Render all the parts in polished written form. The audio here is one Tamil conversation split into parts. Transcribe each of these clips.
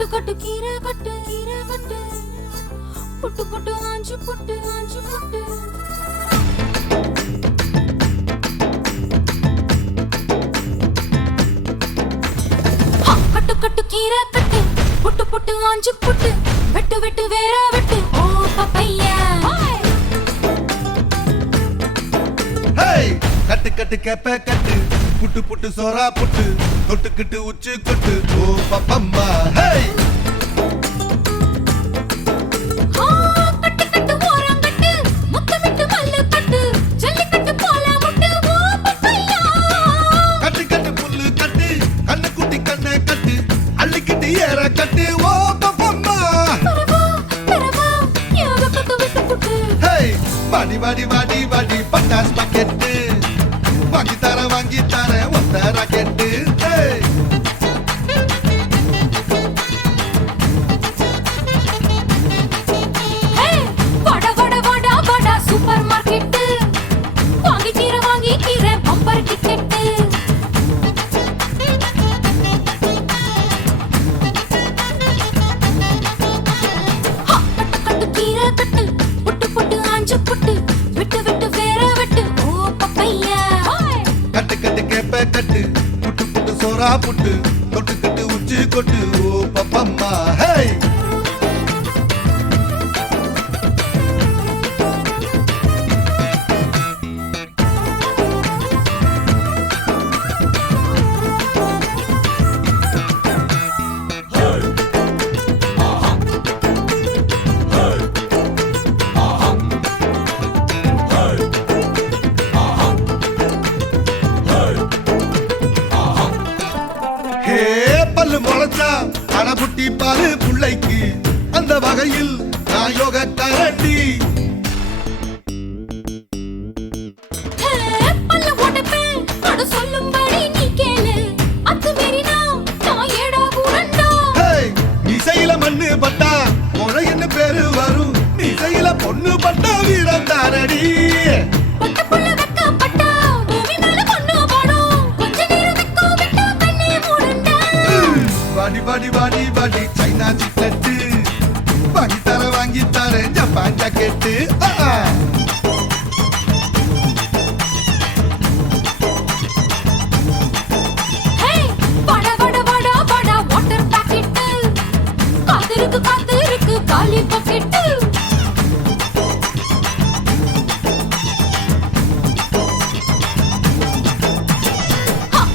கட்டு கட்டு கீரை கட்டு புட்டு புட்டு ஆஞ்சு புட்டு கட்டு கட்டு கீரை கட்டு புட்டு புட்டு ஆஞ்சு புட்டு வெட்டு வெட்டு வேற வெட்டு ஓ பப்பையா கட்டு கட்டு கேப்ப கட்டு புட்டு புட்டு சோரா புட்டு தொட்டுக்கிட்டு உச்சி கொட்டு ஓ பப்பம்மா ஹே கட்டு கட்டு ஓரம் கட்டு முத்தமிட்டு மல்லு கட்டு ஜல்லிக்கட்டு போல முட்டு ஓ பப்பையா கட்டு கட்டு புல்லு கட்டு கண்ணு குட்டி கண்ணை கட்டு அள்ளிக்கிட்டு ஏற கட்டு ஓ பப்பம்மா பரவா யோக கட்டு விட்டு புட்டு ஹே வாடி வாடி வாடி வாடி பட்டாஸ் பாக்கெட்டு வாங்கி தர ஒத்த ராக்கெட்டு சூப்பர் மார்க்கெட் வாங்கி கீரை பம்பர் டிக்கெட் கட்டு கீரை கட்டு புட்டு புட்டு ஆஞ்சு புட்டு விட்டு விட்டு வேற வெட்டு ஓ பப்பையா கட்டு கட்டு கேப்ப கட்டு புட்டு புட்டு சோரா புட்டு தொட்டுக்கிட்டு உச்சி கொட்டு ஓ பப்பம்மா ஹே பல்லு முளைச்சா அடபுட்டி பாரு புள்ளைக்கு அந்த வகையில் நான் யோக கரண்டி பல்ல உடைப்பேன் அட சொல்லும்படி நீ கேளு அத்துமீறினா நான் ஏடா கூடண்டா இசையில மண்ணு பட்டா முறைன்னு பேரு வரும் இசையில பொண்ணு பட்டா வீரம் தாரடி பட்ட புள்ள வெக்கப்பட்டா பூமி மேல பொண்ணு பாடும் கொஞ்ச நேரம் வெக்கோ விட்டா கண்ணே மூடுண்டா வாடி வாடி வாடி வாடி சைனா சிக்கெட்டு வாங்கி தர ஜப்பான் ஜாக்கெட்டு வாட்டர் பாக்கெட் காத்திருக்கு காலி பாக்கெட்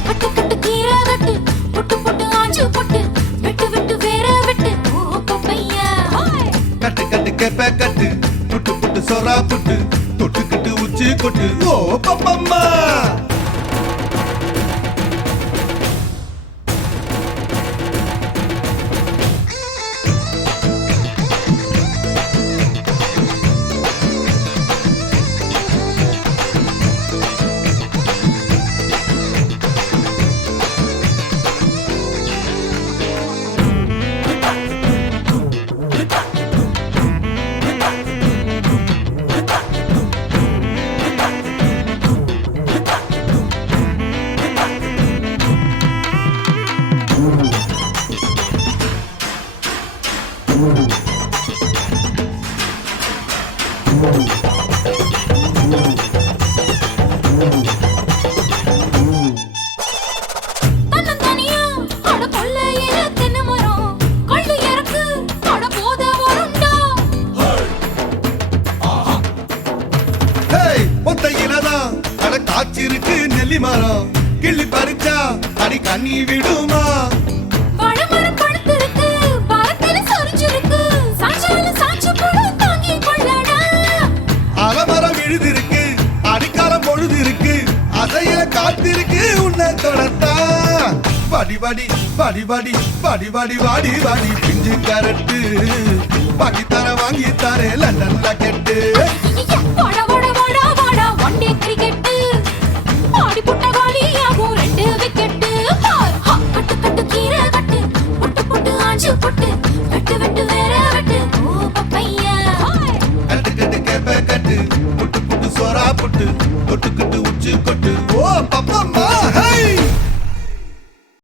கட்டு கட்டு கீரை கட்டு புட்டு புட்டு ஆஞ்சு புட்டு வெட்டு வெட்டு வேற வெட்டு ஓ பப்பையா கட்டு கட்டு கேப்ப கட்டு புட்டு புட்டு சோரா புட்டு தொட்டுக்கிட்டு உச்சி கொட்டு ஓ பப்பம்மா தன்னந்தனியா அட கொல்லையில தென்னை மரம் கள்ளு இறக்கு அட போத வருண்டா ஒத்தையிலதான் அட காய்ச்சிருக்கு நெல்லி மரம் கிள்ளி பறிச்சா அடி கண்ணி விடுமா வாழைமரம் படுத்திருக்கு பாரத்தில சொரிஞ்சிருக்கு சாஞ்சாலும் சாஞ்சு போடு தாங்கி கொள்ளடா அலமரம் விழுதிருக்கு அடிக்காலம் பொழுது இருக்கு அசையில காத்திருக்கு உன்னை தொடத்தா வாடி வாடி வாடி வாடி வாடி வாடி வாடி வாடி பிஞ்சு கரட்டு வாங்கி தர லண்டன் ராக்கெட்டு வாடா ஒன் டே கிரிக்கெட் ஆடி புட்ட காலியாகும் ரெண்டு விக்கெட் கட்டு கட்டு கீரை கட்டு புட்டு புட்டு ஆஞ்சு புட்டு வெட்டு வெட்டு வேற வெட்டு ஓ பப்பையா கட்டு கட்டு கேப்ப கட்டு புட்டு புட்டு சோரா புட்டு தொட்டுக்கிட்டு உச்சி கொட்டு ஓ பப்பம்மா